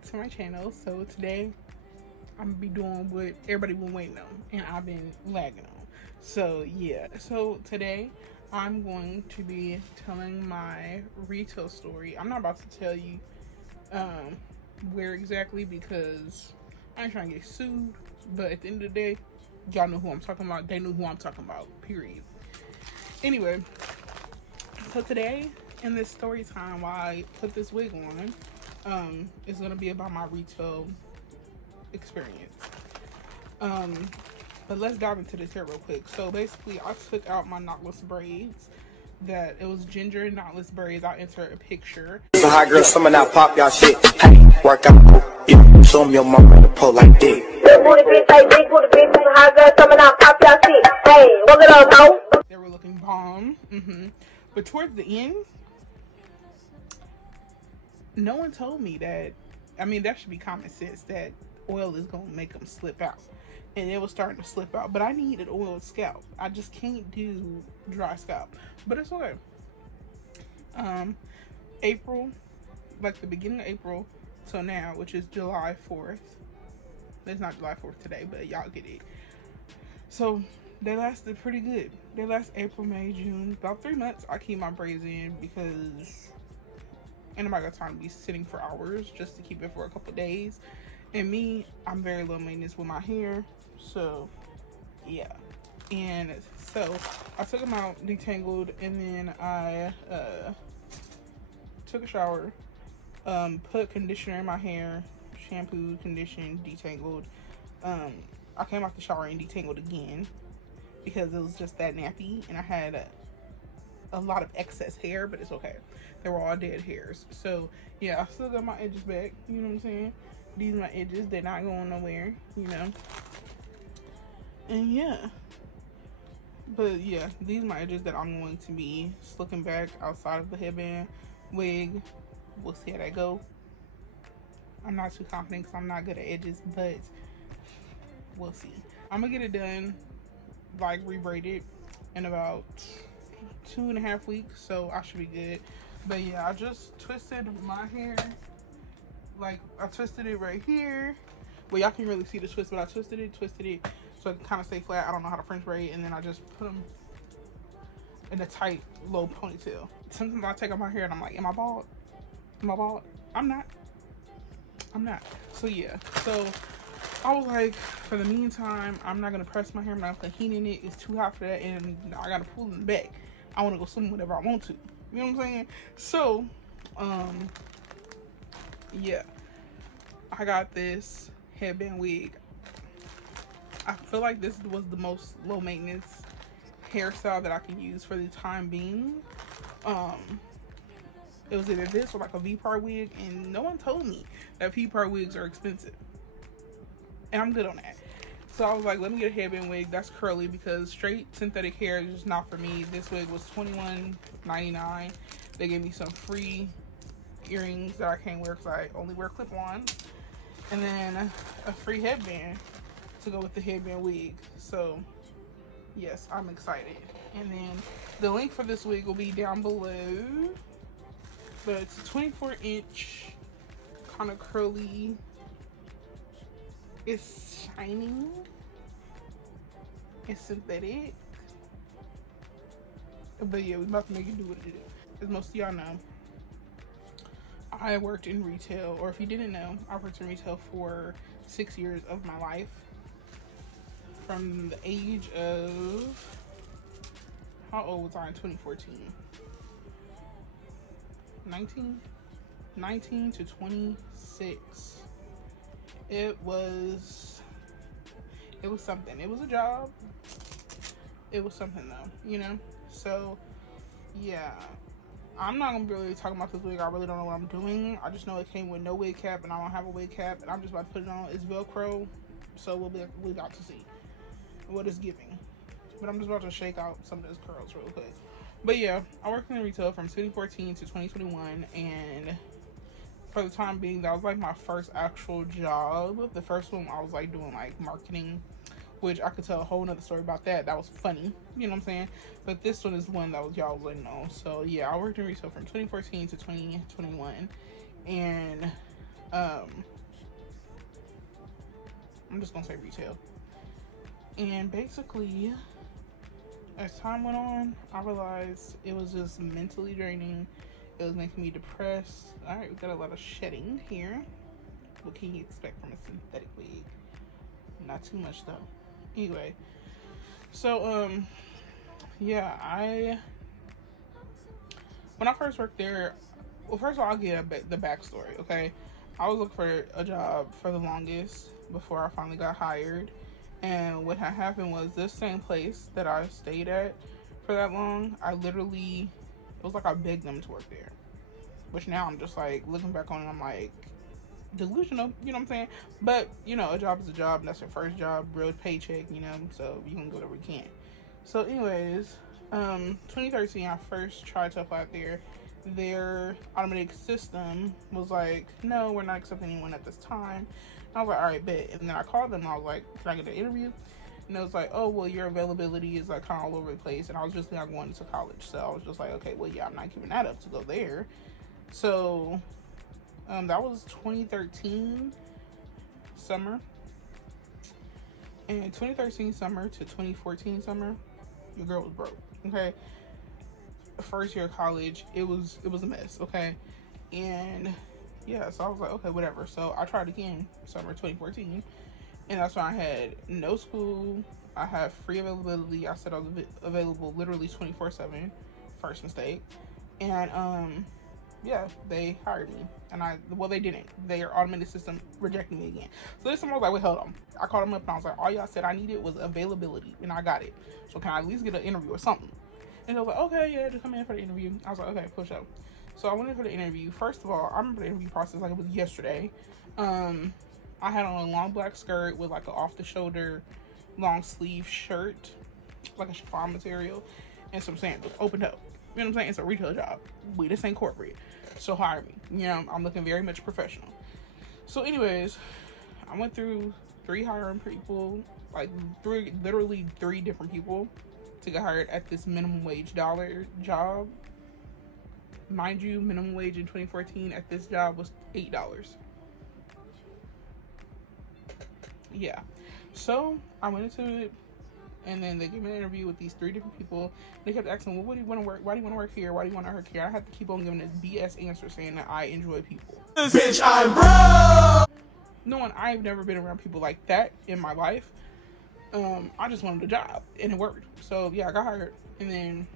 back to my channel. So today I'm gonna be doing what everybody been waiting on and I've been lagging on. So yeah, so today I'm going to be telling my retail story. I'm not about to tell you where exactly because I ain't trying to get sued, but at the end of the day, y'all know who I'm talking about. They know who I'm talking about, period. Anyway, so today in this story time while I put this wig on, it's gonna be about my retail experience. But let's dive into this here real quick. So basically I took out my knotless braids. That it was ginger knotless braids. I'll insert a picture. Some hot girls, some of that pop y'all shit. Hey, work out, yeah. Show me your mama to pull like this. Big booty bitch, hey, big booty bitch. Some hot girls, some of that pop y'all shit. Hey, work it up, ho. They were looking bomb. But towards the end, no one told me that. I mean, that should be common sense that oil is gonna make them slip out, and it was starting to slip out. But I need an oiled scalp. I just can't do dry scalp. But it's okay. April, like the beginning of April till now, which is July 4th. It's not July 4th today, but y'all get it. So they lasted pretty good. They last April, May, June, about 3 months. I keep my braids in because ain't nobody got time to be sitting for hours just to keep it for a couple days. And me, I'm very low maintenance with my hair, so yeah. And so I took them out, detangled, and then I took a shower, put conditioner in my hair, shampoo, conditioned, detangled. I came out the shower and detangled again because it was just that nappy, and I had a lot of excess hair, but it's okay. They were all dead hairs. So yeah, I still got my edges back, you know what I'm saying? These are my edges, they're not going nowhere, you know? And yeah. But yeah, these are my edges that I'm going to be slicking back outside of the headband wig. We'll see how that go. I'm not too confident because I'm not good at edges, but we'll see. I'm gonna get it done, like re-braided, in about 2.5 weeks, so I should be good. But yeah, I just twisted my hair. Like, I twisted it right here. Well, y'all can't really see the twist, but I twisted it so it can kind of stay flat. I don't know how to French braid, and then I just put them in a tight, low ponytail. Sometimes I take out my hair and I'm like, am I bald? Am I bald? I'm not. So yeah, so I was like, for the meantime, I'm not gonna press my hair. I'm not gonna heat in it. It's too hot for that, and I gotta pull it back. I want to go swim whenever I want to. You know what I'm saying? So, yeah, I got this headband wig. I feel like this was the most low maintenance hairstyle that I can use for the time being. It was either this or like a V-part wig, and no one told me that V-part wigs are expensive, and I'm good on that. So I was like, let me get a headband wig that's curly because straight synthetic hair is just not for me. This wig was $21.99. They gave me some free earrings that I can't wear because I only wear clip-on, and then a free headband to go with the headband wig. So yes, I'm excited. And then the link for this wig will be down below. But it's a 24-inch, kind of curly. It's shining. It's synthetic. But yeah, we're about to make it do what it do. As most of y'all know, I worked in retail, or if you didn't know, I worked in retail for 6 years of my life. From the age of, how old was I in 2014? 19 to 26. It was something. It was a job. It was something though, you know? So yeah, I'm not gonna really talk about this wig. I really don't know what I'm doing. I just know it came with no wig cap, and I don't have a wig cap, and I'm just about to put it on. It's Velcro, so we'll about to see what it's giving. But I'm just about to shake out some of those curls real quick. But yeah, I worked in retail from 2014 to 2021, and for the time being, that was like my first actual job. The first one I was like doing like marketing, which I could tell a whole nother story about that. That was funny, you know what I'm saying? But this one is one that was y'all was like, no. So yeah, I worked in retail from 2014 to 2021, and I'm just gonna say retail. And basically, as time went on, I realized it was just mentally draining. It was making me depressed. All right, we got a lot of shedding here. What can you expect from a synthetic wig? Not too much though. Anyway, so yeah, when I first worked there, well, first of all, I'll get the backstory. Okay, I was looking for a job for the longest before I finally got hired. And what had happened was, this same place that I stayed at for that long, it was like I begged them to work there. Which now I'm just like, looking back on it, I'm like, delusional, you know what I'm saying? But, you know, a job is a job, and that's your first job, real paycheck, you know, so you can go whatever you can. So anyways, 2013, I first tried to apply there. Their automatic system was like, no, we're not accepting anyone at this time. I was like, all right, bet. And then I called them and I was like, can I get an interview? And it was like, oh, well, your availability is like kind of all over the place. And I was just not going to college. So I was just like, okay, well, yeah, I'm not giving that up to go there. So that was 2013 summer. And 2013 summer to 2014 summer, your girl was broke, okay? First year of college, it was a mess, okay? And yeah, so I was like, okay, whatever. So I tried again summer 2014, and that's when I had no school. I had free availability. I said I was available literally 24/7. First mistake. And yeah, they hired me, and they didn't. Their automated system rejected me again. So this time I was like, wait, hold on. I called them up and I was like, all y'all said I needed was availability, and I got it. So can I at least get an interview or something? And they was like, okay, yeah, just come in for the interview. I was like, okay, push up. So I went in for the interview. First of all, I remember the interview process like it was yesterday. I had on a long black skirt with like an off-the-shoulder long sleeve shirt, like a chiffon material, and some sandals. Opened up. You know what I'm saying? It's a retail job. This ain't corporate. So hire me. You know, I'm looking very much professional. So anyways, I went through 3 hiring people, like literally three different people to get hired at this minimum wage dollar job. Mind you, minimum wage in 2014 at this job was $8. Yeah. So I went into it, and then they gave me an interview with these 3 different people. They kept asking, well, what do you want to work? Why do you want to work here? Why do you want to work here? I had to keep on giving this BS answer saying that I enjoy people. Bitch, I'm broke! Knowing I've never been around people like that in my life, I just wanted a job, and it worked. So yeah, I got hired, and then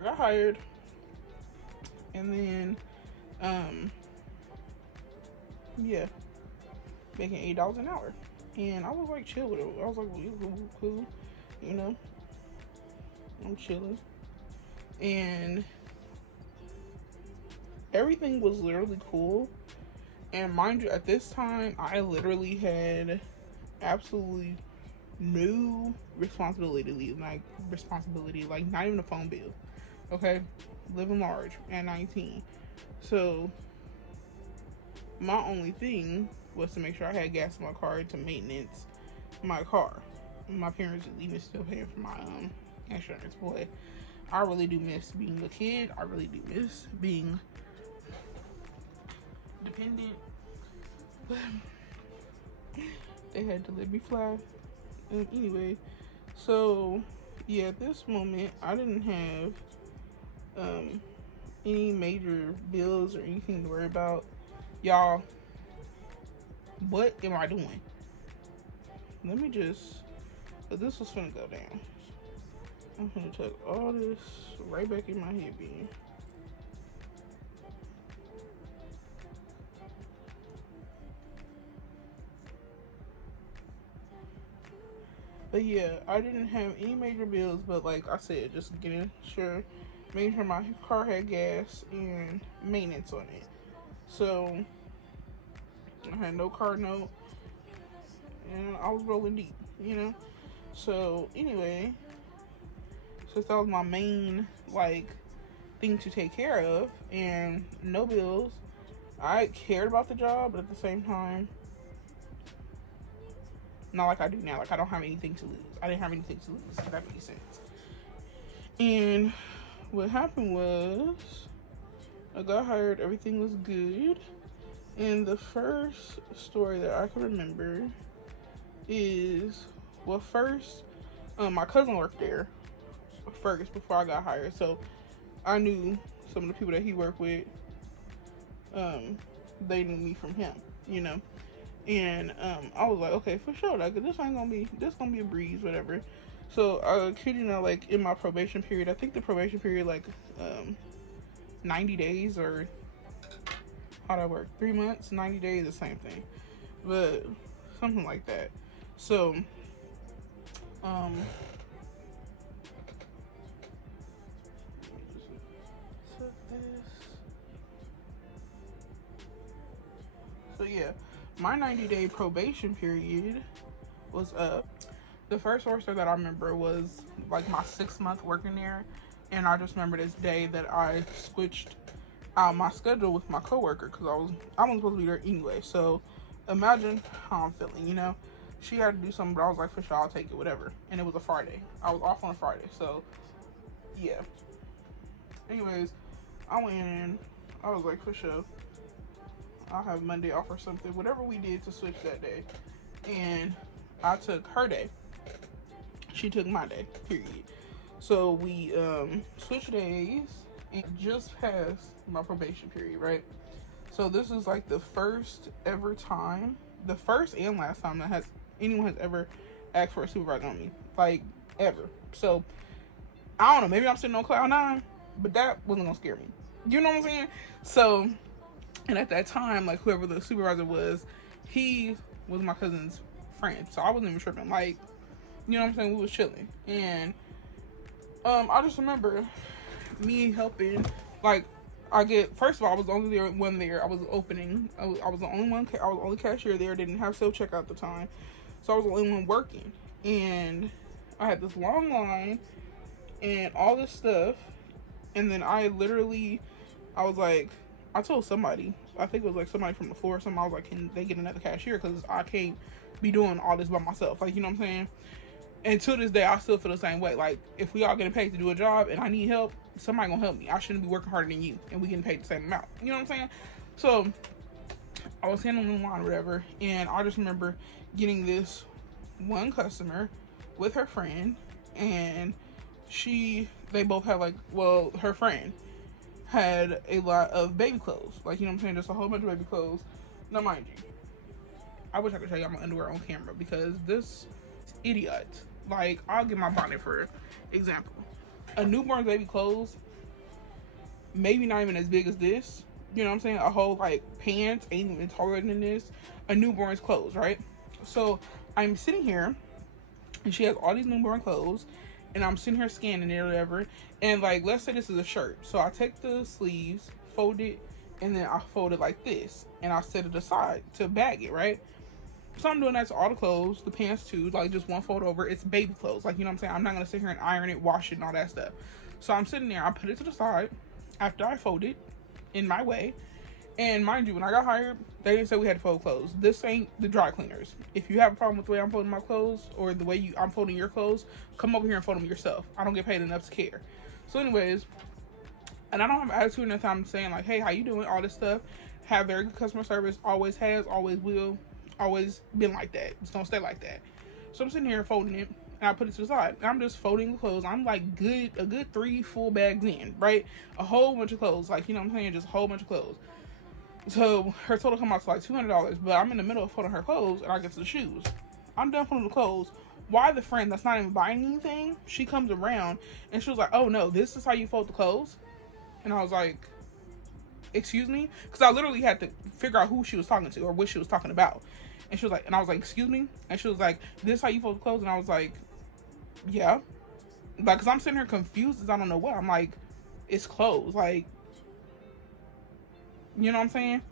I got hired, and then yeah, making $8 an hour, and I was like chill with it. I was like, well, cool, you know, I'm chilling, and everything was literally cool. And mind you, at this time, I literally had absolutely no responsibility, like not even a phone bill. Okay, living large at 19. So my only thing was to make sure I had gas in my car to maintenance my car. My parents are even still paying for my insurance. Boy, I really do miss being a kid. I really do miss being dependent. But they had to let me fly. Anyway, so yeah, at this moment I didn't have any major bills or anything to worry about. Y'all, what am I doing? Let me just, but this was gonna go down. I'm gonna tuck all this right back in my headband. But yeah, I didn't have any major bills, but like I said, just making sure my car had gas and maintenance on it. So I had no car note, and I was rolling deep, you know. So anyway, since that was my main, like, thing to take care of and no bills, I cared about the job, but at the same time, not like I do now. Like, I don't have anything to lose. I didn't have anything to lose, if that makes sense. And what happened was, I got hired, everything was good. And the first story that I can remember is, well, first, my cousin worked there first before I got hired. So I knew some of the people that he worked with. They knew me from him, you know. And I was like, okay, for sure, like, this gonna be a breeze, whatever. So kid you know, like, in my probation period, I think the probation period, like, 90 days, or how'd I work? 3 months, 90 days, the same thing, but something like that. So so yeah, my 90-day probation period was up. The first semester that I remember was like my 6th month working there, and I just remember this day that I switched out my schedule with my coworker, because I wasn't supposed to be there anyway. So imagine how I'm feeling, you know. She had to do something, but I was like, for sure, I'll take it, whatever. And it was a Friday. I was off on a Friday, so yeah. Anyways, I went in. I was like, for sure, I'll have Monday off or something. Whatever we did to switch that day. And I took her day. She took my day, period. So we switched days and just passed my probation period, right? So this is like the first ever time, the first and last time that anyone has ever asked for a supervisor on me, like, ever. So I don't know, maybe I'm sitting on cloud 9, but that wasn't gonna scare me, you know what I'm saying? So, and at that time, like, whoever the supervisor was, he was my cousin's friend, so I wasn't even tripping, like, you know what I'm saying? We was chilling. And I just remember me helping, like, first of all, I was the only one there. I was opening. I was the only one. I was the only cashier there. Didn't have self-checkout at the time, so I was the only one working. And I had this long line and all this stuff. And then I was like, I told somebody, I think it was like somebody from the floor or something. I was like, can they get another cashier? Because I can't be doing all this by myself. Like, you know what I'm saying? And to this day, I still feel the same way. Like, if we all getting paid to do a job and I need help, somebody gonna help me. I shouldn't be working harder than you, and we getting paid the same amount. You know what I'm saying? So I was handling the line or whatever, and I just remember getting this one customer with her friend, and they both had, like, well, her friend had a lot of baby clothes. Like, you know what I'm saying? Just a whole bunch of baby clothes. Now, mind you, I wish I could show y'all my underwear on camera, because this idiot, like, I'll give my bonnet for example. A newborn baby clothes, maybe not even as big as this, you know what I'm saying? A whole, like, pants ain't even taller than this. A newborn's clothes, right? So I'm sitting here, and she has all these newborn clothes, and I'm sitting here scanning it or whatever, and, like, let's say this is a shirt. So I take the sleeves, fold it, and then I fold it like this, and I set it aside to bag it, right? So I'm doing that to all the clothes, the pants too, like, just one fold over. It's baby clothes, like, you know what I'm saying? I'm not gonna sit here and iron it, wash it, and all that stuff. So I'm sitting there, I put it to the side after I fold it in my way. And mind you, when I got hired, they didn't say we had to fold clothes. This ain't the dry cleaners. If you have a problem with the way I'm folding my clothes, or the way I'm folding your clothes, come over here and fold them yourself. I don't get paid enough to care. So anyways, and I don't have attitude enough time saying, like, hey, how you doing? All this stuff. Have very good customer service. Always has, always will. Always been like that. It's gonna stay like that. So I'm sitting here folding it, and I put it to the side. And I'm just folding the clothes. I'm like a good 3 full bags in, right? A whole bunch of clothes, like, you know what I'm saying? Just a whole bunch of clothes. So her total come out to like $200, but I'm in the middle of folding her clothes, and I get to the shoes. I'm done folding the clothes. Why the friend that's not even buying anything, she comes around and she was like, oh no, this is how you fold the clothes? And I was like, excuse me? Because I literally had to figure out who she was talking to or what she was talking about. And she was like, and I was like, excuse me? And she was like, this is how you fold the clothes? And I was like, yeah. Like, because I'm sitting here confused as I don't know what. I'm like, it's clothes. Like, you know what I'm saying?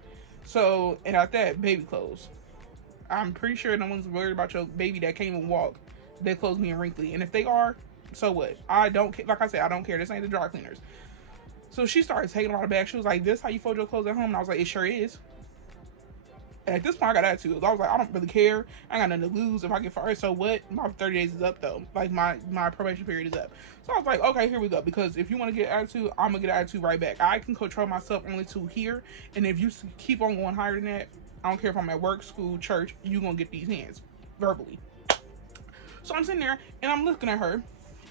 So, and at that, baby clothes. I'm pretty sure no one's worried about your baby that can't even walk. Their clothes being wrinkly. And if they are, So what? I don't care. Like I said, I don't care. This ain't the dry cleaners. So she started taking all the bags. She was like, this how you fold your clothes at home? And I was like, it sure is. And at this point, I got attitude. I was like, I don't really care. I ain't got nothing to lose if I get fired. So what? My 30 days is up, though. Like, my probation period is up. So I was like, okay, here we go. Because if you want to get attitude, I'm going to get attitude right back. I can control myself only to here. And if you keep on going higher than that, I don't care if I'm at work, school, church, you're going to get these hands verbally. So I'm sitting there, and I'm looking at her.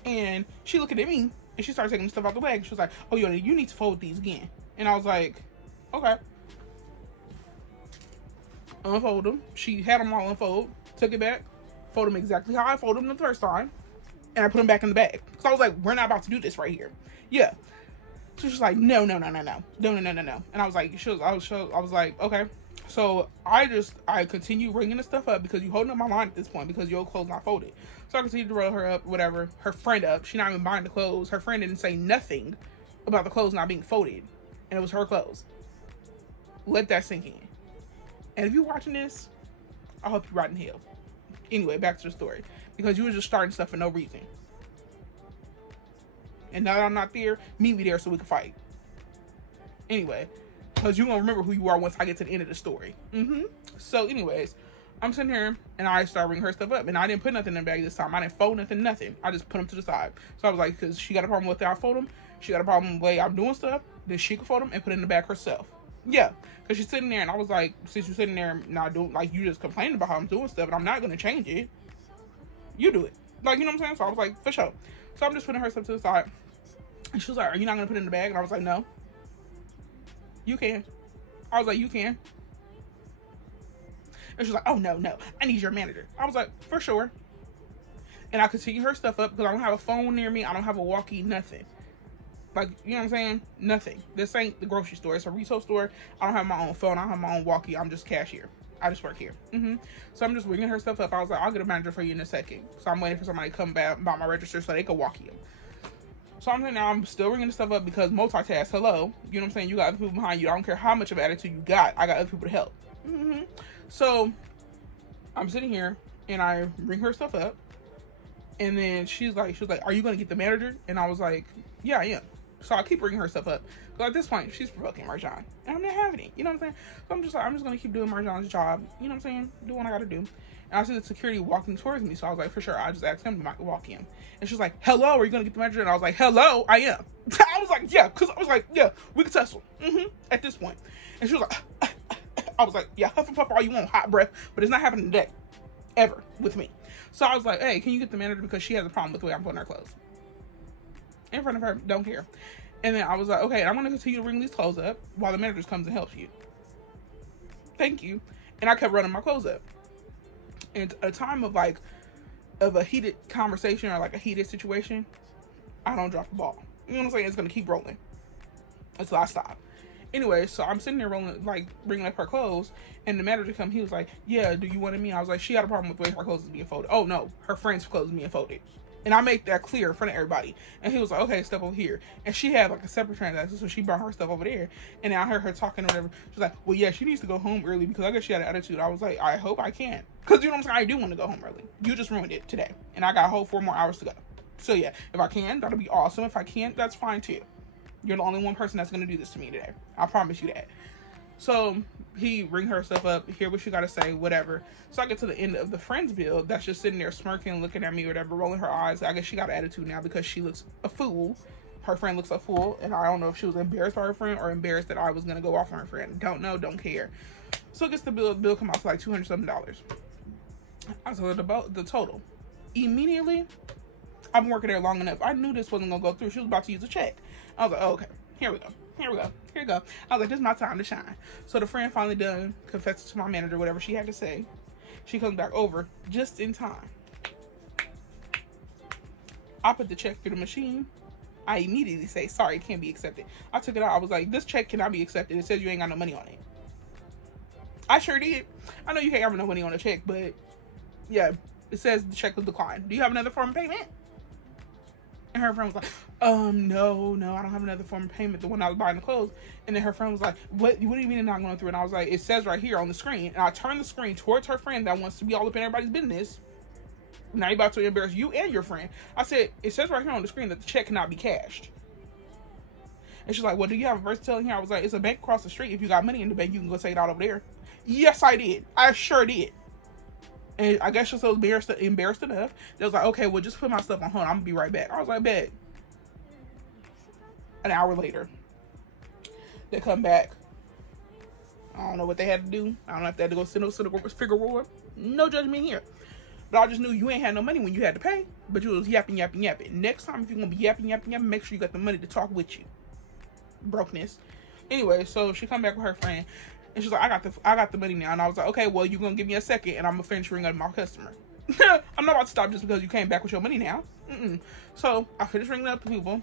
And she looking at me, and she started taking the stuff out the bag. She was like, oh, yo, you need to fold these again. And I was like, okay. Unfold them. She had them all unfold, took it back, fold them exactly how I folded them the first time, and I put them back in the bag. So I was like, we're not about to do this right here. Yeah. So she's like, no. And I was like, I was like, okay. So I continue ringing the stuff up because you holding up my line at this point because your clothes not folded. So I continued to roll her up, whatever, her friend up. She not even buying the clothes. Her friend didn't say nothing about the clothes not being folded, and it was her clothes. Let that sink in. And if you're watching this, I hope you're rotting hell. Anyway, back to the story. Because you were just starting stuff for no reason. And now that I'm not there, meet me there so we can fight. Anyway, because you're going to remember who you are once I get to the end of the story. So anyways, I'm sitting here and I start bringing her stuff up. And I didn't put nothing in the bag this time. I didn't fold nothing. I just put them to the side. So I was like, because she got a problem with the way I fold them. She got a problem with the way I'm doing stuff. Then she can fold them and put it in the bag herself. Yeah, because she's sitting there, and I was like, since you're sitting there not doing, like, you just complaining about how I'm doing stuff, and I'm not going to change it, you do it. Like, you know what I'm saying? So I was like, for sure. So I'm just putting her stuff to the side, and she was like, are you not going to put it in the bag? And I was like, no. You can. I was like, you can. And she was like, oh, no, I need your manager. I was like, for sure. And I continue her stuff up, because I don't have a phone near me, I don't have a walkie, nothing. Like, you know what I'm saying? Nothing. This ain't the grocery store. It's a retail store. I don't have my own phone. I don't have my own walkie. I'm just cashier. I just work here. So I'm just ringing her stuff up. I was like, I'll get a manager for you in a second. So I'm waiting for somebody to come back by my register so they can walk you. So I'm saying now I'm still ringing the stuff up because multitask. Hello. You know what I'm saying? You got other people behind you. I don't care how much of attitude you got. I got other people to help. So I'm sitting here and I ring her stuff up. And then she was like, are you going to get the manager? And I was like, yeah, I am. So I keep bringing her stuff up. So at this point, she's provoking Marjan. And I'm not having it. You know what I'm saying? So I'm just like, I'm just going to keep doing Marjan's job. You know what I'm saying? Do what I got to do. And I see the security walking towards me. So I was like, for sure. I just asked him to walk in. And she's like, hello, are you going to get the manager? And I was like, hello, I am. I was like, yeah. Because I was like, yeah, we can tussle. At this point. And she was like, I was like, yeah, huff and puff all you want, hot breath. But it's not happening today. Ever. With me. So I was like, hey, can you get the manager? Because she has a problem with the way I'm putting her clothes. In front of her, don't care. And then I was like, okay, I'm going to continue to ring these clothes up while the manager comes and helps you. Thank you. And I kept running my clothes up. And a time of like, of a heated conversation or like a heated situation, I don't drop the ball. You know what I'm saying? It's going to keep rolling until I stop. Anyway, so I'm sitting there rolling, like, bringing up her clothes, and the manager come, he was like, yeah, do you want me? I was like, she had a problem with the way her clothes is being folded. Oh, no, her friend's clothes being folded. And I make that clear in front of everybody. And he was like, okay, step over here. And she had like a separate transaction, so she brought her stuff over there. And I heard her talking or whatever. She's like, well, yeah, she needs to go home early because I guess she had an attitude. I was like, I hope I can. Because you know what I'm saying? I do want to go home early. You just ruined it today. And I got a whole 4 more hours to go. So yeah, if I can, that'll be awesome. If I can't, that's fine too. You're the only one person that's going to do this to me today. I promise you that. So he ring her stuff up, hear what she got to say, whatever. So I get to the end of the friends bill that's just sitting there smirking, looking at me or whatever, rolling her eyes. I guess she got an attitude now because she looks a fool. Her friend looks a fool. And I don't know if she was embarrassed by her friend or embarrassed that I was going to go off on her friend. Don't know, don't care. So it gets the bill come out to like $200 something. I told her the total. Immediately, I've been working there long enough. I knew this wasn't going to go through. She was about to use a check. I was like, oh, okay, here we go. Here we go. I was like, this is my time to shine. So the friend finally done, confessed to my manager, whatever she had to say. She comes back over just in time. I put the check through the machine. I immediately say, sorry, it can't be accepted. I took it out. I was like, this check cannot be accepted. It says you ain't got no money on it. I sure did. I know you can't have no money on a check, but yeah, it says the check was declined. Do you have another form of payment? And her friend was like, no, I don't have another form of payment, the one I was buying the clothes. And then her friend was like, what do you mean it's not going through? And I was like, it says right here on the screen. And I turned the screen towards her friend that wants to be all up in everybody's business. Now you about to embarrass you and your friend. I said, it says right here on the screen that the check cannot be cashed. And she's like, well, do you have a versatile in here? I was like, it's a bank across the street. If you got money in the bank, you can go take it out over there. Yes, I did. I sure did. And I guess she was so embarrassed enough. They was like, okay, well, just put my stuff on hold. I'm going to be right back. I was like, bet. An hour later, they come back. I don't know what they had to do. I don't know if they had to go sit a figure roll. No judgment here. But I just knew you ain't had no money when you had to pay. But you was yapping. Next time, if you're going to be yapping, make sure you got the money to talk with you. Brokenness. Anyway, so she come back with her friend. And she's like, I got the money now. And I was like, okay, well, you're going to give me a second. And I'm going to finish ringing up my customer. I'm not about to stop just because you came back with your money now. So I finished ringing up the people.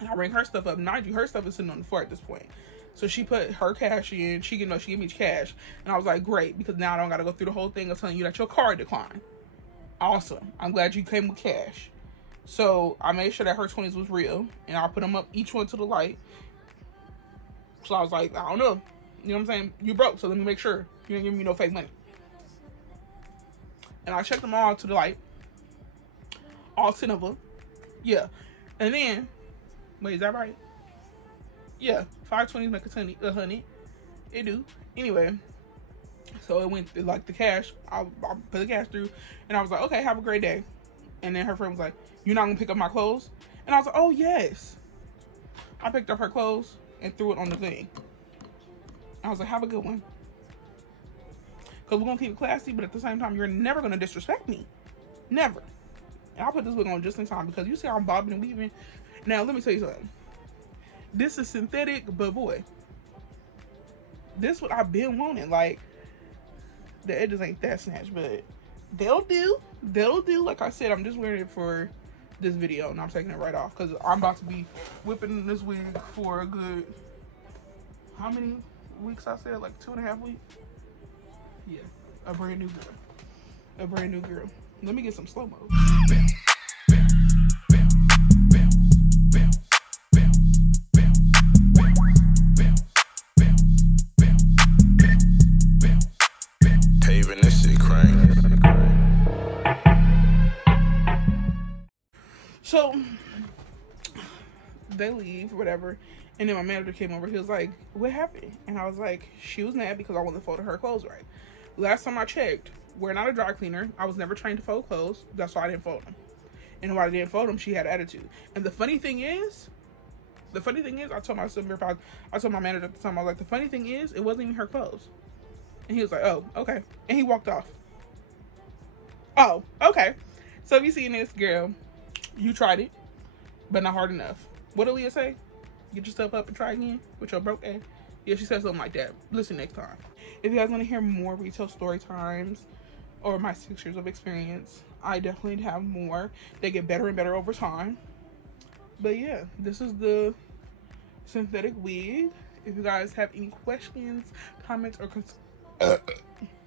And I ring her stuff up. Mind you, her stuff is sitting on the floor at this point. So she put her cash in. She gave me cash. And I was like, great. Because now I don't got to go through the whole thing of telling you that your card declined. Awesome. I'm glad you came with cash. So I made sure that her 20s was real. And I put them up each one to the light. So I was like, I don't know. You know what I'm saying? You broke. So let me make sure you ain't giving me no fake money. And I checked them all to the light. All 10 of them. Yeah. And then, wait, is that right? Yeah. 520s make a 100. It do. Anyway. So it went through, like, the cash. I put the cash through. And I was like, okay, have a great day. And then her friend was like, you're not going to pick up my clothes? And I was like, oh, yes. I picked up her clothes and threw it on the thing. I was like, have a good one. Because we're going to keep it classy, but at the same time, you're never going to disrespect me. Never. And I'll put this wig on just in time because you see how I'm bobbing and weaving. Now, let me tell you something. This is synthetic, but boy, this is what I've been wanting. Like, the edges ain't that snatched, but they'll do. They'll do. Like I said, I'm just wearing it for this video, and I'm taking it right off because I'm about to be whipping this wig for a good, how many weeks I said? Like 2.5 weeks? Yeah. A brand new girl. A brand new girl. Let me get some slow-mo. Paving this shit crank. So they leave, whatever, and then my manager came over. He was like, what happened? And I was like, she was mad because I wasn't folding her clothes right. Last time I checked, we're not a dry cleaner. I was never trained to fold clothes. That's why I didn't fold them. And why I didn't fold them, she had attitude. And the funny thing is, I told my manager at the time, I was like, the funny thing is, it wasn't even her clothes. And he was like, oh, okay. And he walked off. Oh, okay. So if you seen this, girl, you tried it, but not hard enough. What did Leah say? Get yourself up and try again with your broke ass. Yeah, she said something like that. Listen next time. If you guys want to hear more retail story times or my 6 years of experience, I definitely have more. They get better and better over time. But yeah, this is the synthetic wig. If you guys have any questions, comments,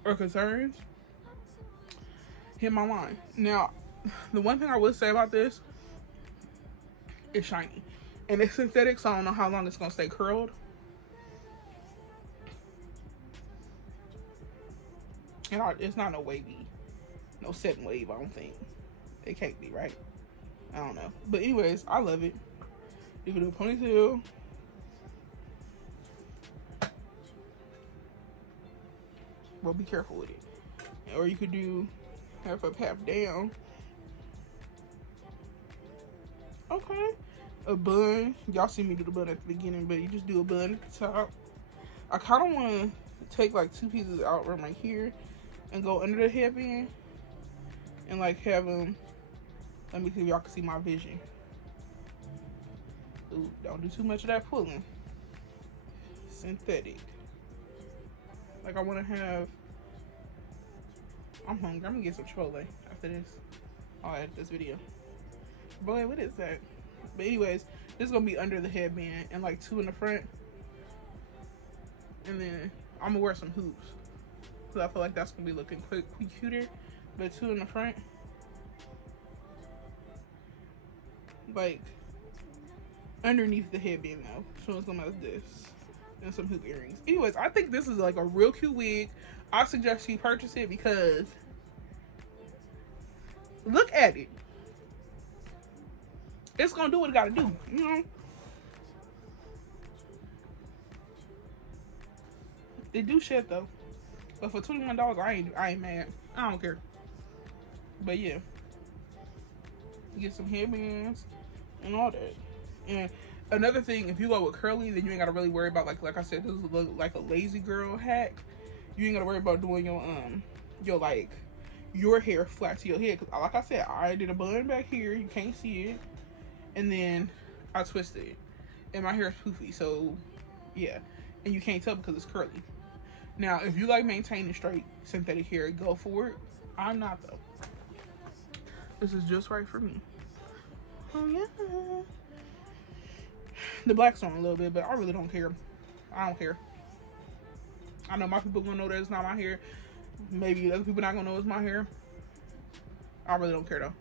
or concerns, hit my line. Now, the one thing I would say about this, it's shiny. And it's synthetic, so I don't know how long it's going to stay curled. And it's not no wavy, no set wave, I don't think. It can't be, right? I don't know. But anyways, I love it. You can do a ponytail. Well, be careful with it. Or you could do half up, half down. Okay. A bun. Y'all see me do the bun at the beginning, but you just do a bun at the top. I kind of want to take like 2 pieces out right here and go under the headband and like have them. Let me see if y'all can see my vision. Ooh, don't do too much of that pulling. Synthetic. Like I want to have. I'm hungry. I'm gonna get some Chipotle after this. I'll edit this video. Boy, what is that? But anyways, this is gonna be under the headband and like 2 in the front. And then I'm gonna wear some hoops. Cause I feel like that's gonna be looking cuter. But 2 in the front. Like underneath the headband though. So it's gonna be like this. And some hoop earrings. Anyways, I think this is like a real cute wig. I suggest you purchase it because Look at it. It's gonna do what it gotta do, you know? It do shit though. But for $21, I ain't mad. I don't care. But yeah. Get some headbands and all that. And another thing, if you go with curly, then you ain't gotta really worry about like I said, this look like a lazy girl hack. You ain't gotta worry about doing your hair flat to your head. Cause like I said, I did a bun back here. You can't see it. And then I twisted it. And my hair is poofy, so yeah. And you can't tell because it's curly. Now, if you like maintaining straight synthetic hair, go for it. I'm not though. This is just right for me. Oh yeah. The black's on a little bit, but I really don't care. I don't care. I know my people gonna know that it's not my hair. Maybe other people not gonna know it's my hair. I really don't care though.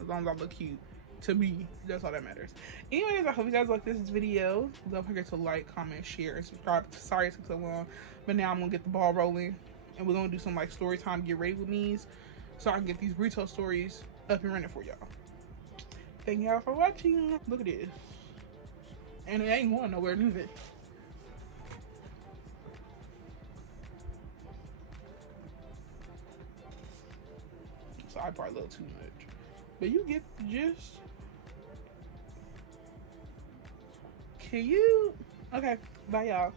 As long as I look cute. To me, that's all that matters. Anyways, I hope you guys like this video. Don't forget to like, comment, share, and subscribe. Sorry it took so long, but now I'm gonna get the ball rolling, and we're gonna do some like story time, get ready with me's, so I can get these retail stories up and running for y'all. Thank y'all for watching. Look at this, and it ain't going nowhere neither. So I probably a little too much, but you get the gist. Can you? Okay, bye y'all.